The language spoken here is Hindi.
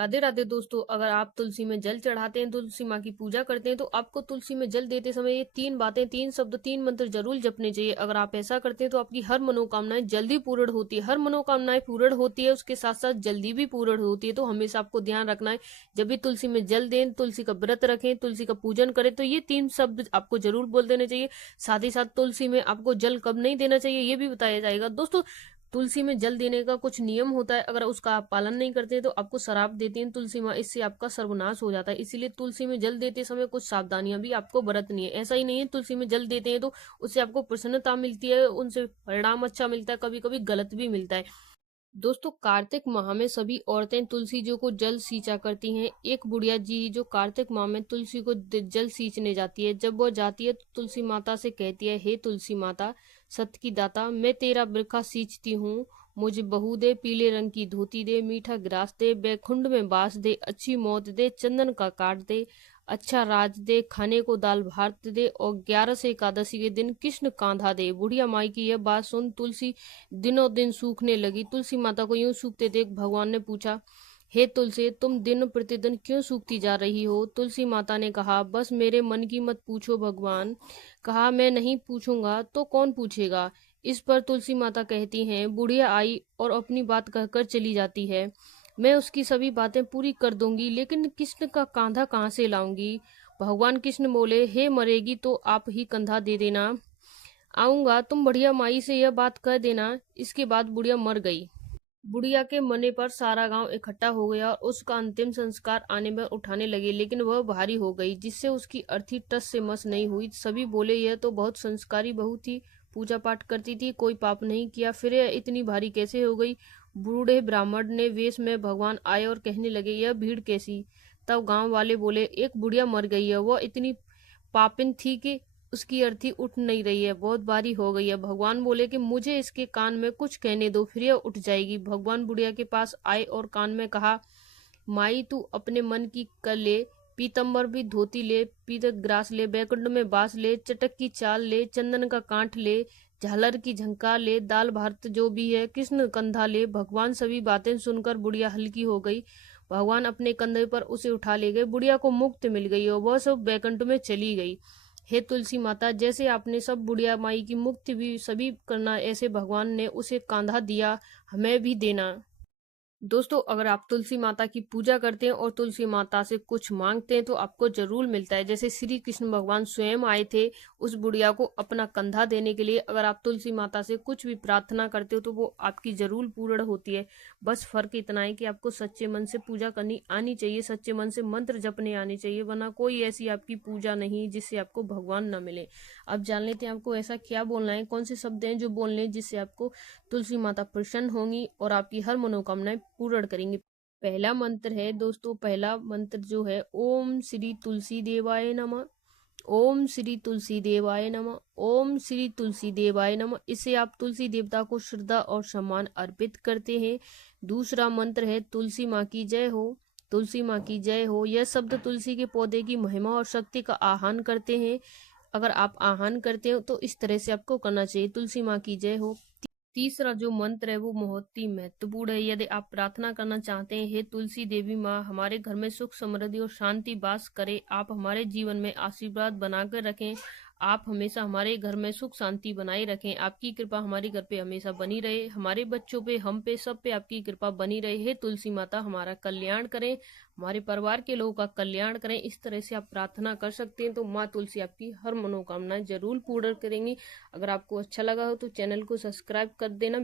राधे राधे दोस्तों, अगर आप तुलसी में जल चढ़ाते हैं, तुलसी माँ की पूजा करते हैं, तो आपको तुलसी में जल देते समय ये 3 बातें, 3 शब्द, 3 मंत्र जरूर जपने चाहिए। अगर आप ऐसा करते हैं तो आपकी हर मनोकामनाएं जल्दी पूर्ण होती है। हर मनोकामनाएं पूर्ण होती है, उसके साथ साथ जल्दी भी पूर्ण होती है। तो हमेशा आपको ध्यान रखना है, जब भी तुलसी में जल दें, तुलसी का व्रत रखें, तुलसी का पूजन करें, तो ये 3 शब्द आपको जरूर बोल देने चाहिए। साथ ही साथ तुलसी में आपको जल कब नहीं देना चाहिए ये भी बताया जाएगा। दोस्तों, तुलसी में जल देने का कुछ नियम होता है, अगर उसका आप पालन नहीं करते तो आपको श्राप देती है तुलसी माँ, इससे आपका सर्वनाश हो जाता है। इसीलिए तुलसी में जल देते समय कुछ सावधानियां भी आपको बरतनी है। ऐसा ही नहीं है तुलसी में जल देते हैं तो उससे आपको प्रसन्नता मिलती है, उनसे परिणाम अच्छा मिलता है, कभी कभी गलत भी मिलता है। दोस्तों, कार्तिक माह में सभी औरतें तुलसी जी को जल सींचा करती हैं। एक बुढ़िया जी जो कार्तिक माह में तुलसी को जल सींचने जाती है, जब वह जाती है तो तुलसी माता से कहती है, हे तुलसी माता, सत की दाता, मैं तेरा वृखा सींचती हूँ। मुझे बहू दे, पीले रंग की धोती दे, मीठा ग्रास दे, बैकुंठ में बास दे, अच्छी मौत दे, चंदन का काट दे, अच्छा राज दे, खाने को दाल भात दे, और 11 से एकादशी के दिन कृष्ण कांधा दे। बुढ़िया माई की यह बात सुन तुलसी दिनों दिन सूखने लगी। तुलसी माता को यूं सूखते देख भगवान ने पूछा, हे तुलसी, तुम दिन प्रतिदिन क्यों सूखती जा रही हो? तुलसी माता ने कहा, बस मेरे मन की मत पूछो भगवान। कहा, मैं नहीं पूछूंगा तो कौन पूछेगा? इस पर तुलसी माता कहती हैं, बुढ़िया आई और अपनी बात कहकर चली जाती है। मैं उसकी सभी बातें पूरी कर दूंगी, लेकिन कृष्ण का कांधा कहाँ से लाऊंगी? भगवान कृष्ण बोले, हे मरेगी तो आप ही कंधा दे देना। आऊंगा, तुम बुढ़िया माई से यह बात कह देना। इसके बाद बुढ़िया मर गई। बुढ़िया के मरने पर सारा गांव इकट्ठा हो गया और उसका अंतिम संस्कार आने में उठाने लगे, लेकिन वह भारी हो गई, जिससे उसकी अर्थी टस से मस नहीं हुई। सभी बोले, यह तो बहुत संस्कारी बहू थी, पूजा पाठ करती थी, कोई पाप नहीं किया, फिर यह इतनी भारी कैसे हो गई? बूढ़े ब्राह्मण ने वेश में भगवान आए और कहने लगे, यह भीड़ कैसी? तब गांव वाले बोले, एक बुढ़िया मर गई है, वह इतनी पापिन थी कि उसकी अर्थी उठ नहीं रही है, बहुत भारी हो गई है। भगवान बोले कि मुझे इसके कान में कुछ कहने दो, फिर यह उठ जाएगी। भगवान बुढ़िया के पास आए और कान में कहा, माई तू अपने मन की कर ले, पीतम्बर भी धोती ले, पीतक ग्रास ले, बैकुंठ में बास ले, चटक की चाल ले, चंदन का कांठ ले, झालर की झंकार ले, दाल भात जो भी है, कृष्ण कंधा ले। भगवान सभी बातें सुनकर बुढ़िया हल्की हो गई। भगवान अपने कंधे पर उसे उठा ले गए। बुढ़िया को मुक्त मिल गई और वह सब बैकुंठ में चली गई। हे तुलसी माता, जैसे आपने सब बुढ़िया माई की मुक्ति भी सभी करना, ऐसे भगवान ने उसे कांधा दिया, हमें भी देना। दोस्तों, अगर आप तुलसी माता की पूजा करते हैं और तुलसी माता से कुछ मांगते हैं तो आपको जरूर मिलता है। जैसे श्री कृष्ण भगवान स्वयं आए थे उस बुढ़िया को अपना कंधा देने के लिए। अगर आप तुलसी माता से कुछ भी प्रार्थना करते हो तो वो आपकी जरूर पूर्ण होती है। बस फर्क इतना है कि आपको सच्चे मन से पूजा करनी आनी चाहिए, सच्चे मन से मंत्र जपने आने चाहिए, वरना कोई ऐसी आपकी पूजा नहीं जिससे आपको भगवान न मिले। अब जान लेते हैं आपको ऐसा क्या बोलना है, कौन से शब्द हैं जो बोलने हैं जिससे आपको तुलसी माता प्रसन्न होंगी और आपकी हर मनोकामनाएं पूर्ण करेंगी। पहला मंत्र है दोस्तों, पहला मंत्र जो है, ओम श्री तुलसी देवाय नमः। ओम श्री तुलसी देवाय नमः। ओम श्री तुलसी देवाय नमः। इसे आप तुलसी देवता को श्रद्धा और सम्मान अर्पित करते हैं। दूसरा मंत्र है, तुलसी माँ की जय हो। तुलसी माँ की जय हो, यह शब्द तुलसी के पौधे की महिमा और शक्ति का आह्वान करते हैं। अगर आप आह्वान करते हो तो इस तरह से आपको करना चाहिए, तुलसी माँ की जय हो। तीसरा जो मंत्र है वो बहुत ही महत्वपूर्ण है। यदि आप प्रार्थना करना चाहते हैं, हे तुलसी देवी माँ, हमारे घर में सुख समृद्धि और शांति वास करे, आप हमारे जीवन में आशीर्वाद बनाकर रखें, आप हमेशा हमारे घर में सुख शांति बनाए रखें, आपकी कृपा हमारे घर पे हमेशा बनी रहे, हमारे बच्चों पे, हम पे, सब पे आपकी कृपा बनी रहे। हे तुलसी माता, हमारा कल्याण करें, हमारे परिवार के लोगों का कल्याण करें। इस तरह से आप प्रार्थना कर सकते हैं, तो माँ तुलसी आपकी हर मनोकामना जरूर पूर्ण करेंगी। अगर आपको अच्छा लगा हो तो चैनल को सब्सक्राइब कर देना।